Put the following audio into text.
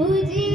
Who's